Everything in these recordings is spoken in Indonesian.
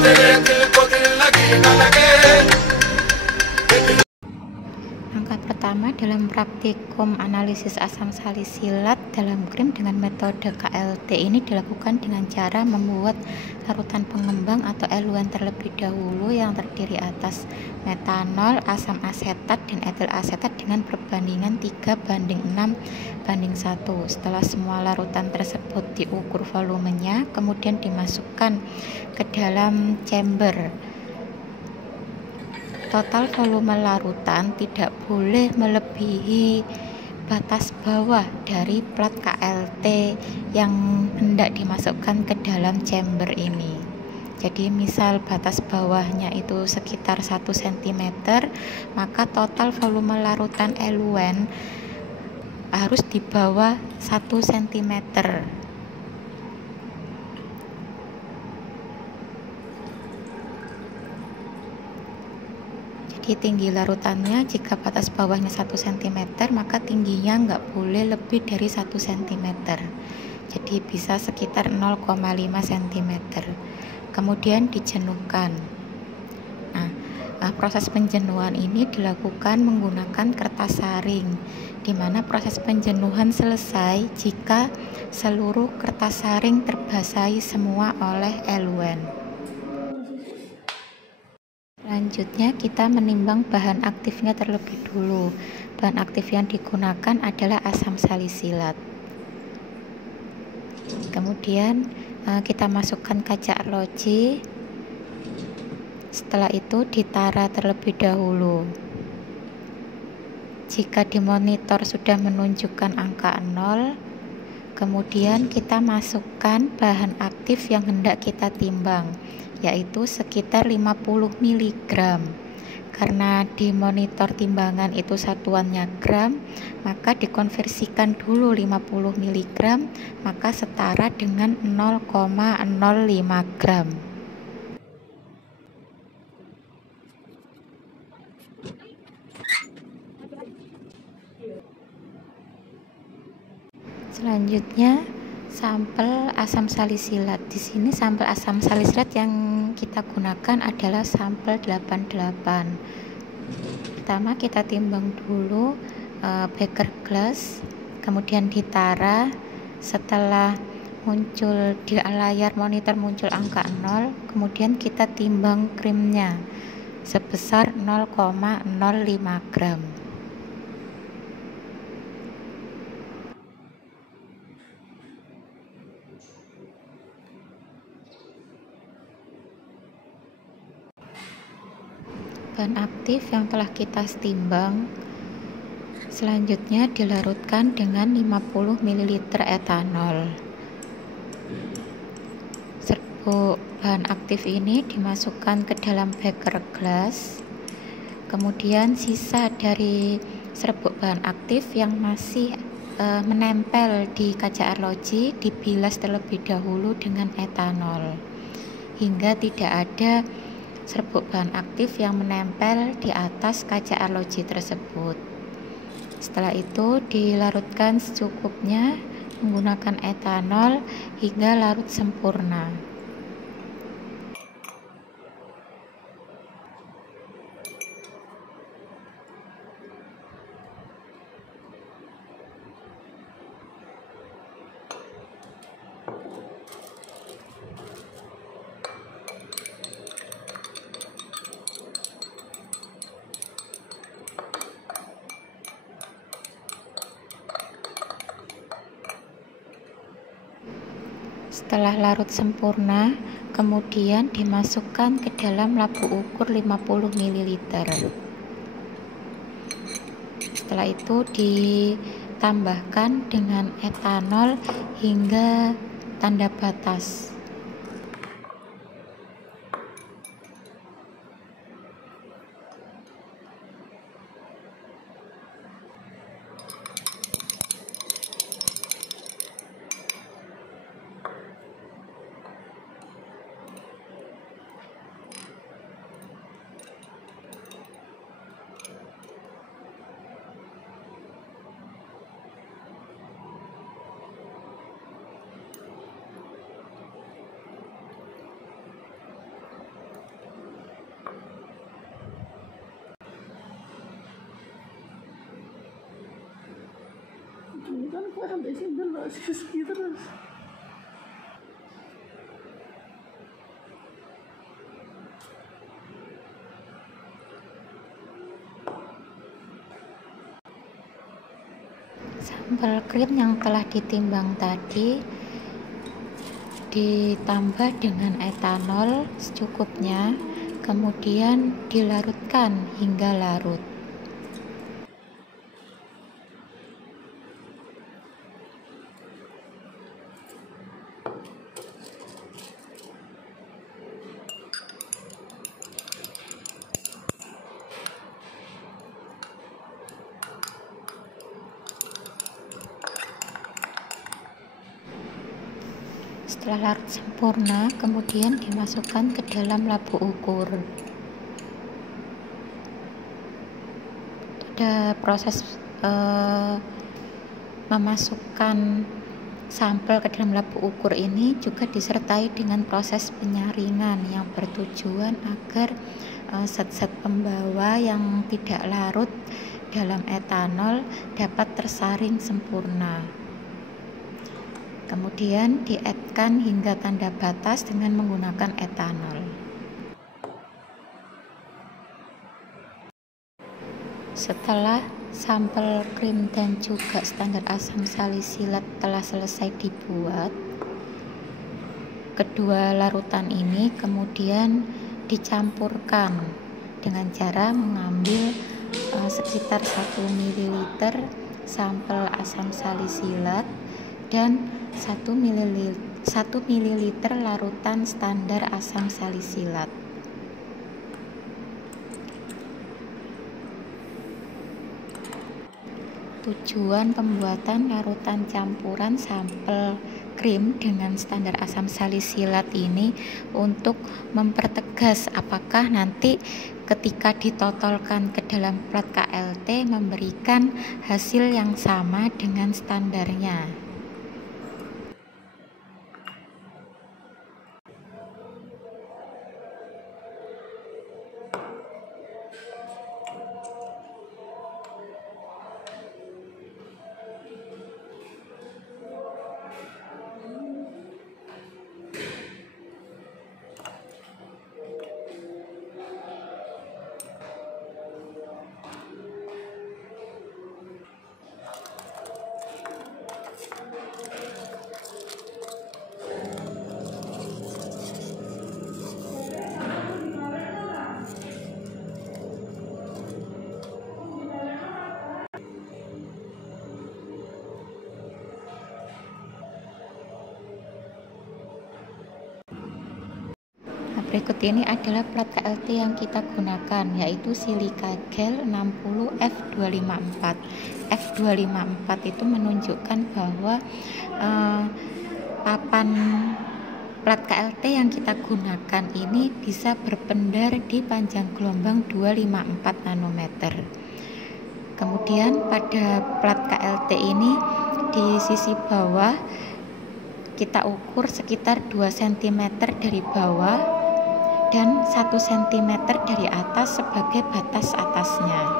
Langkah pertama dalam praktikum analisis asam salisilat dalam krim dengan metode KLT ini dilakukan dengan cara membuat larutan pengembang atau eluan terlebih dahulu yang terdiri atas metanol, asam asetat, dan etil asetat dengan perbandingan 3:6:1. Setelah semua larutan tersebut diukur volumenya, kemudian dimasukkan ke dalam chamber. Total volume larutan tidak boleh melebihi batas bawah dari plat KLT yang hendak dimasukkan ke dalam chamber ini. Jadi misal batas bawahnya itu sekitar 1 cm, maka total volume larutan eluen harus di bawah 1 cm. Tinggi larutannya jika batas bawahnya 1 cm, maka tingginya nggak boleh lebih dari 1 cm. Jadi bisa sekitar 0,5 cm. Kemudian dijenuhkan. Proses penjenuhan ini dilakukan menggunakan kertas saring, di mana proses penjenuhan selesai jika seluruh kertas saring terbasahi semua oleh eluen. Selanjutnya kita menimbang bahan aktifnya terlebih dulu. Bahan aktif yang digunakan adalah asam salisilat. Kemudian kita masukkan kaca arloji. Setelah itu ditara terlebih dahulu. Jika di monitor sudah menunjukkan angka 0, kemudian kita masukkan bahan aktif yang hendak kita timbang, yaitu sekitar 50 mg. Karena di monitor timbangan itu satuannya gram, maka dikonversikan dulu 50 mg, maka setara dengan 0,05 gram. Selanjutnya sampel asam salisilat. Di sini sampel asam salisilat yang kita gunakan adalah sampel 88. Pertama kita timbang dulu beker glass, kemudian ditara. Setelah muncul di layar monitor muncul angka 0, kemudian kita timbang krimnya sebesar 0,05 gram. Bahan aktif yang telah kita timbang selanjutnya dilarutkan dengan 50 ml etanol. Serbuk bahan aktif ini dimasukkan ke dalam beker glass. Kemudian sisa dari serbuk bahan aktif yang masih menempel di kaca arloji dibilas terlebih dahulu dengan etanol hingga tidak ada serbuk bahan aktif yang menempel di atas kaca arloji tersebut. Setelah itu dilarutkan secukupnya menggunakan etanol hingga larut sempurna. Setelah larut sempurna, kemudian dimasukkan ke dalam labu ukur 50 ml. Setelah itu ditambahkan dengan etanol hingga tanda batas. Habisin dulu sih terus. Sampel krim yang telah ditimbang tadi ditambah dengan etanol secukupnya, kemudian dilarutkan hingga larut. Setelah larut sempurna, kemudian dimasukkan ke dalam labu ukur. Ada proses memasukkan sampel ke dalam labu ukur ini juga disertai dengan proses penyaringan yang bertujuan agar zat-zat pembawa yang tidak larut dalam etanol dapat tersaring sempurna. Kemudian dietkan hingga tanda batas dengan menggunakan etanol. Setelah sampel krim dan juga standar asam salisilat telah selesai dibuat, kedua larutan ini kemudian dicampurkan dengan cara mengambil sekitar 1 ml sampel asam salisilat dan 1 ml larutan standar asam salisilat. Tujuan pembuatan larutan campuran sampel krim dengan standar asam salisilat ini untuk mempertegas apakah nanti ketika ditotolkan ke dalam plat KLT memberikan hasil yang sama dengan standarnya. Berikut ini adalah plat KLT yang kita gunakan, yaitu Silica Gel 60 F254. F254 itu menunjukkan bahwa papan plat KLT yang kita gunakan ini bisa berpendar di panjang gelombang 254 nanometer. Kemudian pada plat KLT ini di sisi bawah kita ukur sekitar 2 cm dari bawah dan 1 cm dari atas sebagai batas atasnya.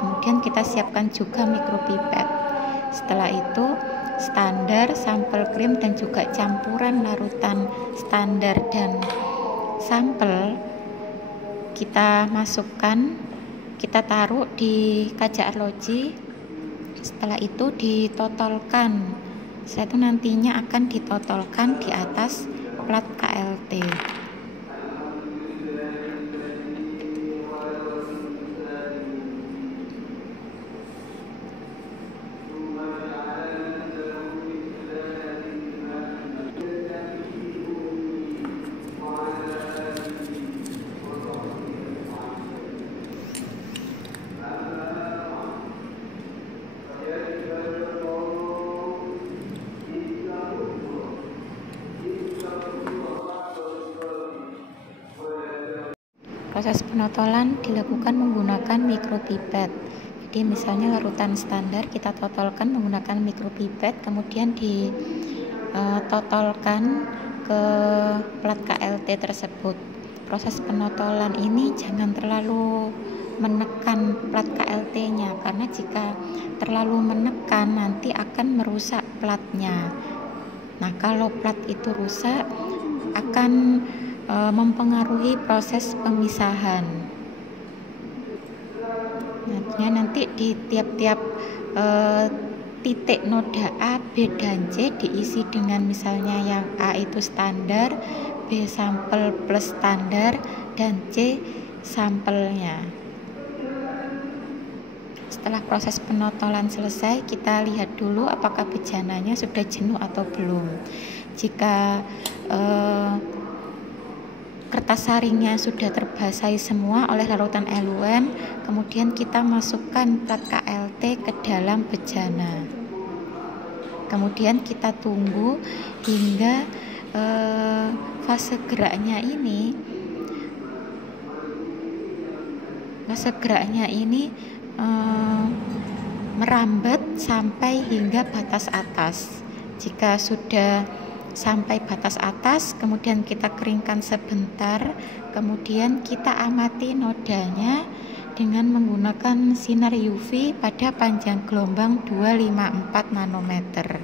Kemudian kita siapkan juga mikropipet. Setelah itu standar, sampel krim dan juga campuran larutan standar dan sampel kita masukkan, kita taruh di kaca arloji. Setelah itu ditotolkan. Setelah itu nantinya akan ditotolkan di atas plat KLT. Proses penotolan dilakukan menggunakan mikropipet. Jadi misalnya larutan standar kita totolkan menggunakan mikropipet, kemudian ditotolkan ke plat KLT tersebut. Proses penotolan ini jangan terlalu menekan plat KLT-nya, karena jika terlalu menekan nanti akan merusak platnya. Nah, kalau plat itu rusak akan mempengaruhi proses pemisahan. Nanti di tiap-tiap titik noda A, B, dan C diisi dengan misalnya yang A itu standar, B sampel plus standar, dan C sampelnya. Setelah proses penotolan selesai, kita lihat dulu apakah bejananya sudah jenuh atau belum. Jika kertas saringnya sudah terbasahi semua oleh larutan eluen, kemudian kita masukkan plat KLT ke dalam bejana. Kemudian kita tunggu hingga fase geraknya ini merambat sampai hingga batas atas. Jika sudah sampai batas atas, kemudian kita keringkan sebentar, kemudian kita amati nodanya dengan menggunakan sinar UV pada panjang gelombang 254 nanometer.